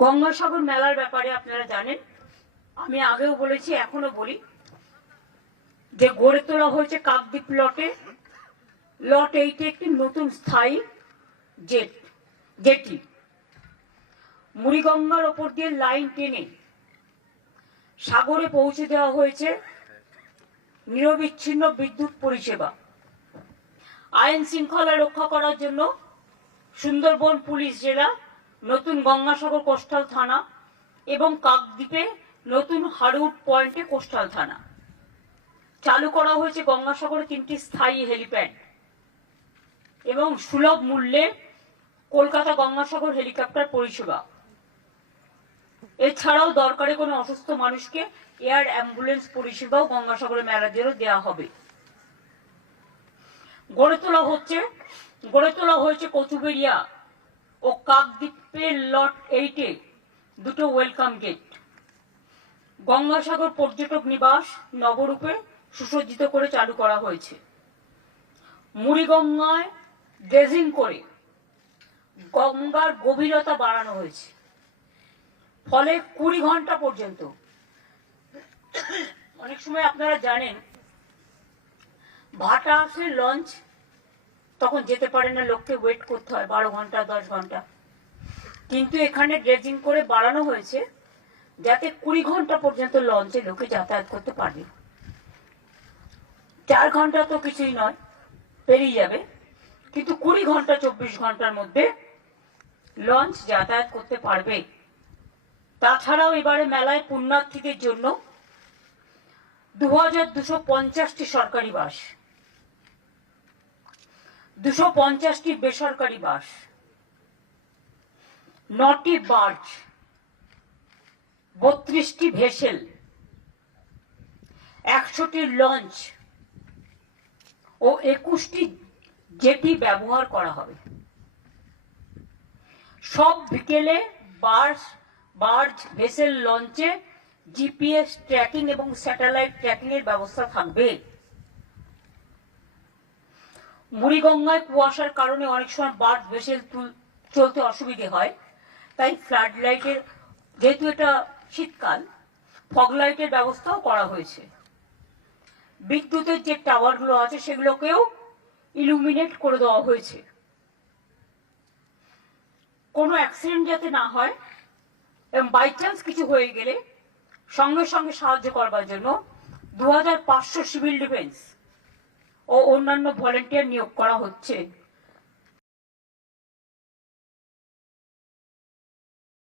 গঙ্গাসাগর মেলার ব্যাপারে আপনারা জানেন, আমি আগেও বলেছি এখনো বলি যে গড়ে তোলা হয়েছে কাকদ্বীপ লট 8 একটি নতুন স্থায়ী জেটি। মুড়িগঙ্গার ওপর দিয়ে লাইন টেনে সাগরে পৌঁছে দেওয়া হয়েছে নিরবিচ্ছিন্ন বিদ্যুৎ পরিষেবা। আইন শৃঙ্খলা রক্ষা করার জন্য সুন্দরবন পুলিশ জেলা, নতুন গঙ্গাসাগর কোস্টাল থানা এবং কাকদ্বীপে নতুন হারুট পয়েন্টে কোস্টাল থানা। চালু করা হয়েছে গঙ্গাসাগরে 3টি স্থায়ী হেলিপ্যাড এবং সুলভ মূল্যে কলকাতা গঙ্গাসাগর হেলিকপ্টার পরিষেবা। এছাড়াও দরকারে কোনো অসুস্থ মানুষকে এয়ার অ্যাম্বুলেন্স পরিষেবাও গঙ্গাসাগরে মেলার জন্য দেওয়া হবে। গড়ে তোলা হয়েছে কচুবেড়িয়া ও কাকদ্বীপের লট 8-এ দুটো ওয়েলকাম গেট। গঙ্গাসাগর পর্যটক নিবাস নবরূপে সুসজ্জিত করে চালু করা হয়েছে। মুড়িগঙ্গায় ড্রেজিং করে গঙ্গার গভীরতা বাড়ানো হয়েছে, ফলে 20 ঘন্টা পর্যন্ত, অনেক সময় আপনারা জানেন ভাটা আসলে লঞ্চ তখন যেতে পারে না, লোককে ওয়েট করতে হয় 12 ঘন্টা 10 ঘন্টা, কিন্তু এখানে ড্রেজিং করে বাড়ানো হয়েছে যাতে 20 ঘন্টা পর্যন্ত লঞ্চে লোকে যাতায়াত করতে পারবে। 4 ঘন্টা তো কিছুই নয়, পেরিয়ে যাবে, কিন্তু 20 ঘন্টা 24 ঘন্টার মধ্যে লঞ্চ যাতায়াত করতে পারবে। তাছাড়াও এবারে মেলায় পুণ্যার্থীদের জন্য 2250টি সরকারি বাস, 250টি বেসরকারি বাস, 9টি বার্জ, 32টি ভেসেল, 100টি লঞ্চ ও 21টি জেটি ব্যবহার করা হবে। সব বিকেলে বার্জ ভেসেল লঞ্চে জিপিএস ট্র্যাকিং এবং স্যাটেলাইট ট্র্যাকিং এর ব্যবস্থা থাকবে। মুড়িগঙ্গায় কুয়াশার কারণে অনেক সময় বার্জ ভেসেল চলতে অসুবিধে হয়, তাই ফ্লাড লাইটের, যেহেতু এটা শীতকাল, ফগ লাইটের ব্যবস্থাও করা হয়েছে। বিদ্যুতের যে টাওয়ারগুলো আছে সেগুলোকেও ইলুমিনেট করে দেওয়া হয়েছে। কোনো অ্যাক্সিডেন্ট যাতে না হয় এবং বাই চান্স কিছু হয়ে গেলে সঙ্গে সঙ্গে সাহায্য করবার জন্য 2500 সিভিল ডিফেন্স ও অন্যান্য ভলেন্টিয়ার নিয়োগ করা হচ্ছে।